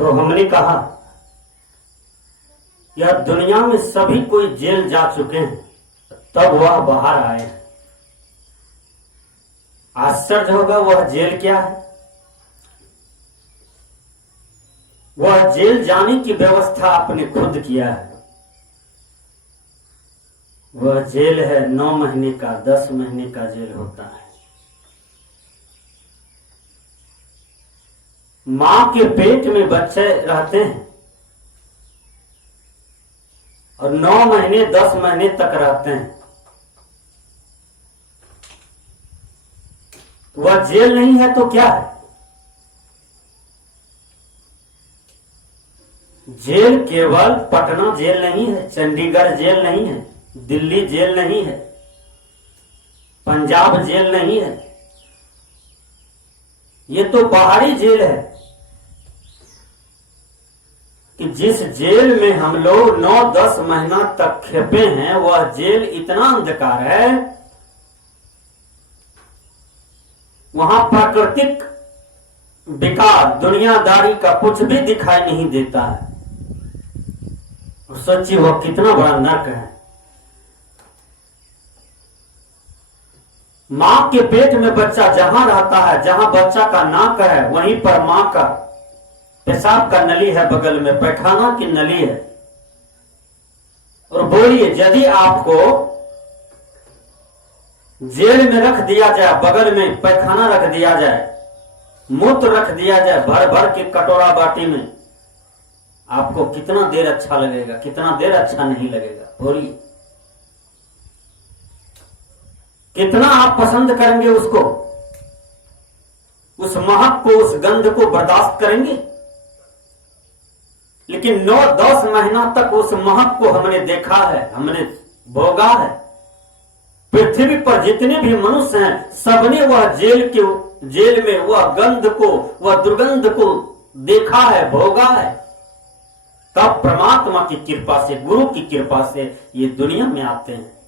तो हमने कहा यह दुनिया में सभी कोई जेल जा चुके हैं, तब वह बाहर आए। आश्चर्य होगा, वह जेल क्या है? वह जेल जाने की व्यवस्था आपने खुद किया है। वह जेल है 9 महीने का, 10 महीने का जेल होता है। मां के पेट में बच्चे रहते हैं और 9 महीने 10 महीने तक रहते हैं। वह जेल नहीं है तो क्या है? जेल केवल पटना जेल नहीं है, चंडीगढ़ जेल नहीं है, दिल्ली जेल नहीं है, पंजाब जेल नहीं है। ये तो बाहरी जेल है कि जिस जेल में हम लोग 9-10 महीना तक खेपे हैं, वह जेल इतना अंधकार है, वहां प्राकृतिक विकार दुनियादारी का कुछ भी दिखाई नहीं देता है। सोचिए वह कितना बड़ा नरक है। मां के पेट में बच्चा जहां रहता है, जहां बच्चा का नाक है, वहीं पर मां का पेशाब का नली है, बगल में पैखाना की नली है। और बोलिए, यदि आपको जेल में रख दिया जाए, बगल में पैखाना रख दिया जाए, मूत्र रख दिया जाए भर भर के कटोरा बाटी में, आपको कितना देर अच्छा लगेगा, कितना देर अच्छा नहीं लगेगा? बोलिए, कितना आप पसंद करेंगे उसको, उस महक को, उस गंध को बर्दाश्त करेंगे? लेकिन 9-10 महीना तक उस महक को हमने देखा है, हमने भोगा है। पृथ्वी पर जितने भी मनुष्य हैं, सबने वह जेल में वह गंध को, वह दुर्गंध को देखा है, भोगा है। तब परमात्मा की कृपा से, गुरु की कृपा से ये दुनिया में आते हैं।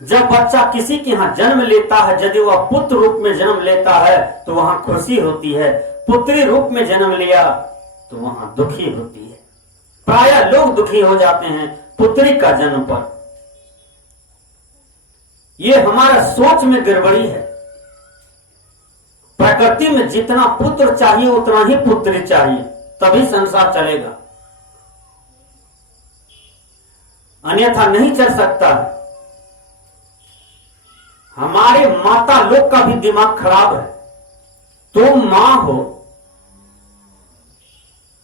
जब बच्चा किसी के यहां जन्म लेता है, यदि वह पुत्र रूप में जन्म लेता है तो वहां खुशी होती है, पुत्री रूप में जन्म लिया तो वहां दुखी होती है। प्रायः लोग दुखी हो जाते हैं पुत्री का जन्म पर। यह हमारा सोच में गड़बड़ी है। प्रकृति में जितना पुत्र चाहिए उतना ही पुत्री चाहिए, तभी संसार चलेगा, अन्यथा नहीं चल सकता। हमारे माता लोग का भी दिमाग खराब है। तुम मां हो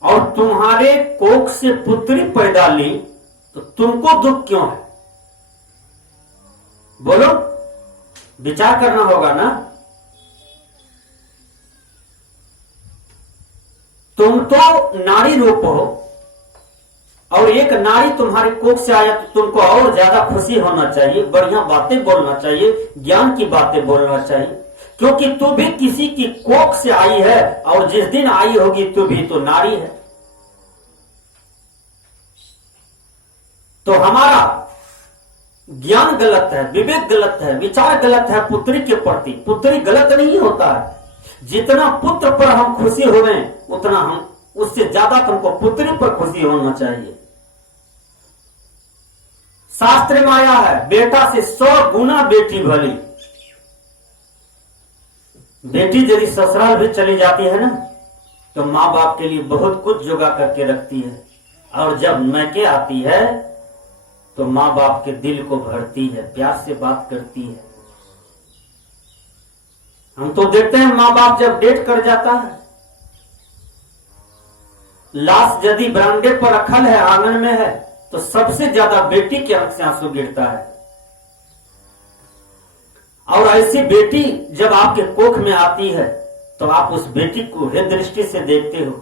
और तुम्हारे कोख से पुत्री पैदा ली, तो तुमको दुख क्यों है? बोलो, विचार करना होगा ना। तुम तो नारी रूप हो और एक नारी तुम्हारे कोख से आया तो तुमको और ज्यादा खुशी होना चाहिए, बढ़िया बातें बोलना चाहिए, ज्ञान की बातें बोलना चाहिए, क्योंकि तू भी किसी की कोख से आई है और जिस दिन आई होगी तू भी तो नारी है। तो हमारा ज्ञान गलत है, विवेक गलत है, विचार गलत है पुत्री के प्रति। पुत्री गलत नहीं होता है। जितना पुत्र पर हम खुशी होवे उतना हम, उससे ज्यादा तुमको पुत्री पर खुशी होना चाहिए। शास्त्र में आया है, बेटा से 100 गुना बेटी भली। बेटी यदि ससुराल भी चली जाती है ना, तो माँ बाप के लिए बहुत कुछ जुगा करके रखती है, और जब मैके आती है तो माँ बाप के दिल को भरती है, प्यार से बात करती है। हम तो देखते हैं माँ बाप जब डेट कर जाता है, लाश यदि बरामदे पर रखल है, आंगन में है, तो सबसे ज्यादा बेटी के आंख से आंसू गिरता है। और ऐसी बेटी जब आपके कोख में आती है तो आप उस बेटी को हे दृष्टि से देखते हो,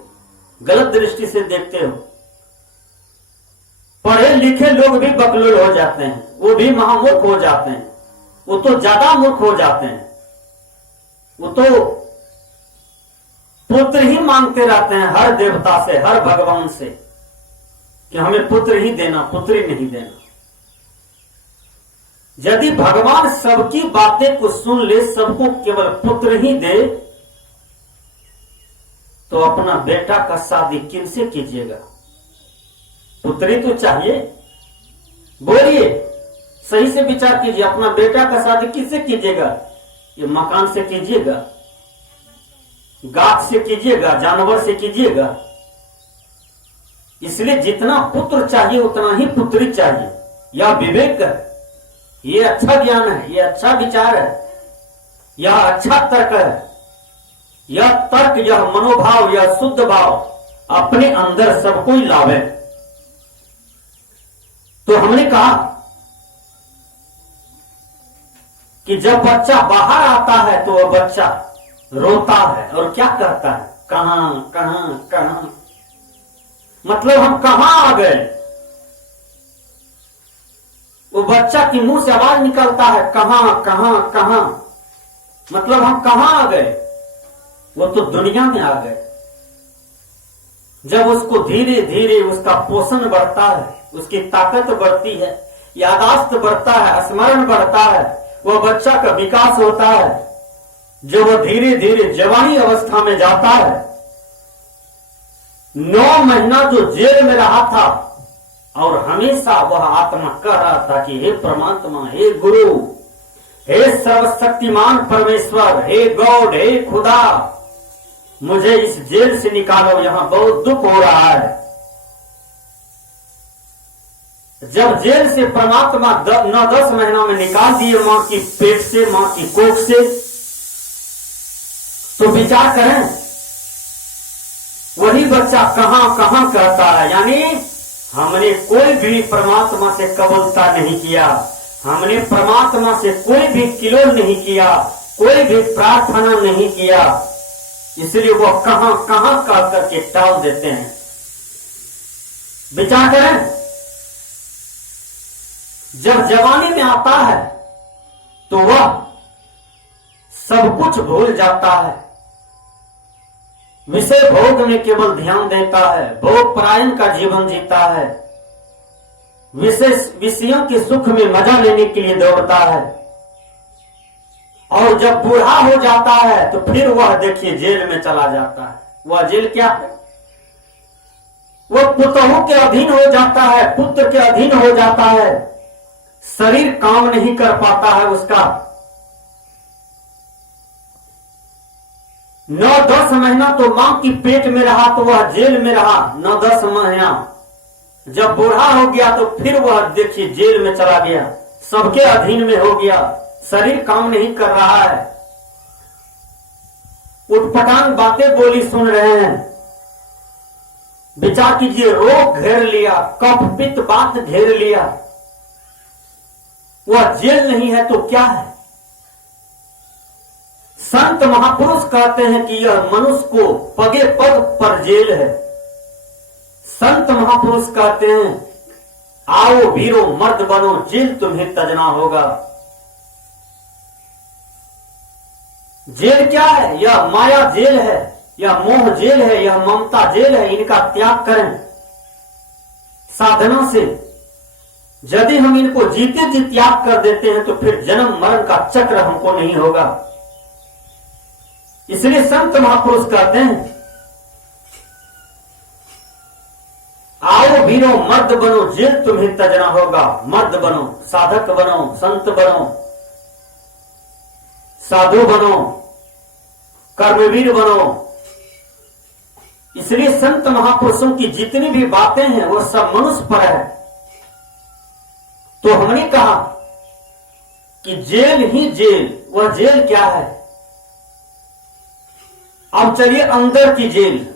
गलत दृष्टि से देखते हो। पढ़े लिखे लोग भी बकलोल हो जाते हैं, वो भी महामूर्ख हो जाते हैं, वो तो ज्यादा मूर्ख हो जाते हैं। वो तो पुत्र ही मांगते रहते हैं हर देवता से, हर भगवान से, कि हमें पुत्र ही देना, पुत्री नहीं देना। यदि भगवान सबकी बातें को सुन ले, सबको केवल पुत्र ही दे, तो अपना बेटा का शादी किनसे कीजिएगा? पुत्री तो चाहिए। बोलिए, सही से विचार कीजिए, अपना बेटा का शादी किससे कीजिएगा? ये मकान से कीजिएगा, गाछ से कीजिएगा, जानवर से कीजिएगा? इसलिए जितना पुत्र चाहिए उतना ही पुत्री चाहिए। यह विवेक है, ये अच्छा ज्ञान है, ये अच्छा विचार है, यह अच्छा तर्क है। यह तर्क, यह मनोभाव, यह शुद्ध भाव अपने अंदर सब कोई लावे। तो हमने कहा कि जब बच्चा बाहर आता है तो वह बच्चा रोता है और क्या कहता है? कहां कहां कहां, मतलब हम कहां आ गए? वो बच्चा की मुंह से आवाज निकलता है, कहां कहां कहां, मतलब हम कहां आ गए? वो तो दुनिया में आ गए। जब उसको धीरे धीरे उसका पोषण बढ़ता है, उसकी ताकत बढ़ती है, यादाश्त बढ़ता है, स्मरण बढ़ता है, वह बच्चा का विकास होता है। जब वह धीरे धीरे जवानी अवस्था में जाता है, 9 महीना जो जेल में रहा था और हमेशा वह आत्मा कह रहा था कि हे परमात्मा, हे गुरु, हे सर्वशक्तिमान परमेश्वर, हे गॉड, हे खुदा, मुझे इस जेल से निकालो, यहां बहुत दुख हो रहा है। जब जेल से परमात्मा 9-10 महीना में निकाल दिए मां की पेट से, मां की कोख से, तो विचार करें वही बच्चा कहां कहां करता है। यानी हमने कोई भी परमात्मा से कबूलता नहीं किया, हमने परमात्मा से कोई भी किलोल नहीं किया, कोई भी प्रार्थना नहीं किया, इसलिए वो कहां कहां कर करके टाल देते हैं। विचार करें, जब जवानी में आता है तो वह सब कुछ भूल जाता है, विषय भोग में केवल ध्यान देता है, भोग परायण का जीवन जीता है, विषयों के सुख में मजा लेने के लिए दौड़ता है। और जब बूढ़ा हो जाता है तो फिर वह देखिए जेल में चला जाता है। वह जेल क्या है? वह पुतों के अधीन हो जाता है, पुत्र के अधीन हो जाता है, शरीर काम नहीं कर पाता है उसका। 9-10 महीना तो मां की पेट में रहा तो वह जेल में रहा 9-10 महीना। जब बूढ़ा हो गया तो फिर वह देखिए जेल में चला गया, सबके अधीन में हो गया, शरीर काम नहीं कर रहा है, उटपटांग बातें बोली सुन रहे हैं। विचार कीजिए, रोग घेर लिया, कफ पित्त बात घेर लिया, वह जेल नहीं है तो क्या है? संत महापुरुष कहते हैं कि यह मनुष्य को पगे पग पर जेल है। संत महापुरुष कहते हैं, आओ वीरो मर्द बनो, जेल तुम्हें तजना होगा। जेल क्या है? यह माया जेल है, यह मोह जेल है, यह ममता जेल है। इनका त्याग करें साधना से। यदि हम इनको जीते जी त्याग कर देते हैं तो फिर जन्म मरण का चक्र हमको नहीं होगा। इसलिए संत महापुरुष कहते हैं, आओ वीरो मर्द बनो, जेल तुम्हें तजना होगा। मर्द बनो, साधक बनो, संत बनो, साधु बनो, कर्मवीर बनो। इसलिए संत महापुरुषों की जितनी भी बातें हैं वो सब मनुष्य पर है। तो हमने कहा कि जेल ही जेल, वह जेल क्या है? अब चलिए अंदर की जेल।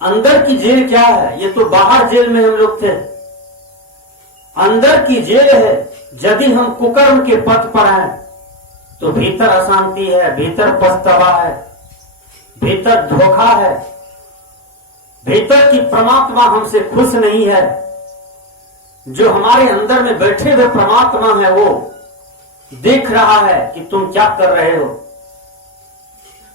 अंदर की जेल क्या है? ये तो बाहर जेल में हम लोग थे, अंदर की जेल है। यदि हम कुकर्म के पथ पर हैं तो भीतर अशांति है, भीतर पछतावा है, भीतर धोखा है, भीतर की परमात्मा हमसे खुश नहीं है। जो हमारे अंदर में बैठे हुए परमात्मा है वो देख रहा है कि तुम क्या कर रहे हो।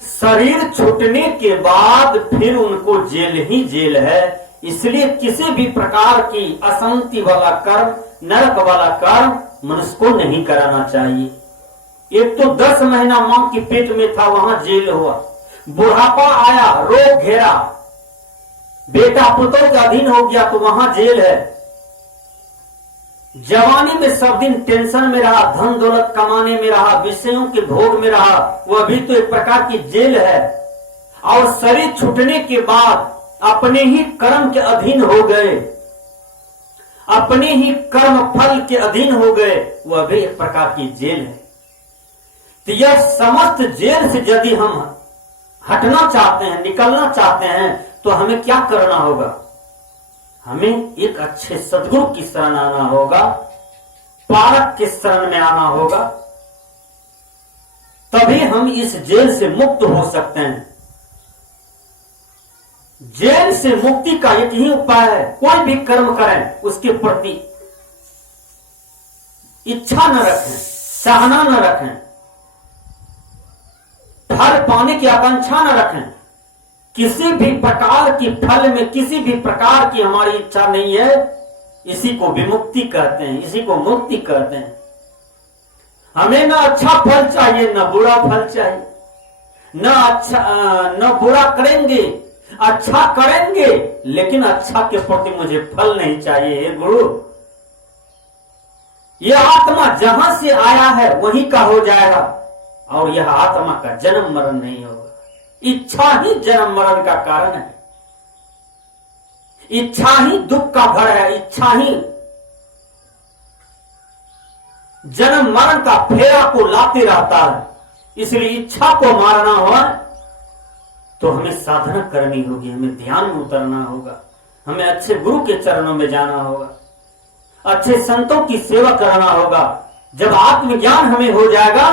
शरीर छूटने के बाद फिर उनको जेल ही जेल है। इसलिए किसी भी प्रकार की अशांति वाला कर्म, नरक वाला कर्म मनुष्य को नहीं कराना चाहिए। एक तो 10 महीना मां की पेट में था, वहां जेल हुआ, बुढ़ापा आया, रोग घेरा, बेटा पुतों के अधीन हो गया तो वहां जेल है। जवानी में सब दिन टेंशन में रहा, धन दौलत कमाने में रहा, विषयों के भोग में रहा, वह भी तो एक प्रकार की जेल है। और शरीर छूटने के बाद अपने ही कर्म के अधीन हो गए, अपने ही कर्म फल के अधीन हो गए, वह भी एक प्रकार की जेल है। तो यह समस्त जेल से यदि हम हटना चाहते हैं, निकलना चाहते हैं, तो हमें क्या करना होगा? हमें एक अच्छे सद्गुरु की शरण आना होगा, पारक के शरण में आना होगा, तभी हम इस जेल से मुक्त हो सकते हैं। जेल से मुक्ति का एक ही उपाय है, कोई भी कर्म करें उसके प्रति इच्छा न रखें, चाहना न रखें, फल पाने की आकांक्षा न रखें। किसी भी प्रकार की फल में किसी भी प्रकार की हमारी इच्छा नहीं है, इसी को विमुक्ति कहते हैं, इसी को मुक्ति कहते हैं। हमें न अच्छा फल चाहिए न बुरा फल चाहिए, न बुरा करेंगे, अच्छा करेंगे, लेकिन अच्छा के प्रति मुझे फल नहीं चाहिए। हे गुरु, यह आत्मा जहां से आया है वहीं का हो जाएगा, और यह आत्मा का जन्म मरण नहीं होगा। इच्छा ही जन्म मरण का कारण है, इच्छा ही दुख का घर है, इच्छा ही जन्म मरण का फेरा को लाते रहता है। इसलिए इच्छा को मारना हो तो हमें साधना करनी होगी, हमें ध्यान में उतरना होगा, हमें अच्छे गुरु के चरणों में जाना होगा, अच्छे संतों की सेवा करना होगा। जब आत्मज्ञान हमें हो जाएगा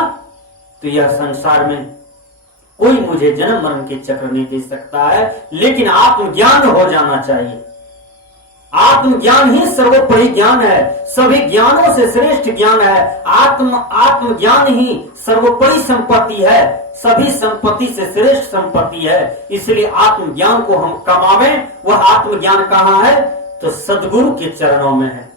तो यह संसार में कोई मुझे जन्म मरण के चक्र नहीं दे सकता है, लेकिन आत्मज्ञान हो जाना चाहिए। आत्मज्ञान ही सर्वोपरि ज्ञान है, सभी ज्ञानों से श्रेष्ठ ज्ञान है। आत्मज्ञान ही सर्वोपरि संपत्ति है, सभी संपत्ति से श्रेष्ठ संपत्ति है। इसलिए आत्मज्ञान को हम कमावें। वह आत्मज्ञान कहाँ है? तो सद्गुरु के चरणों में है।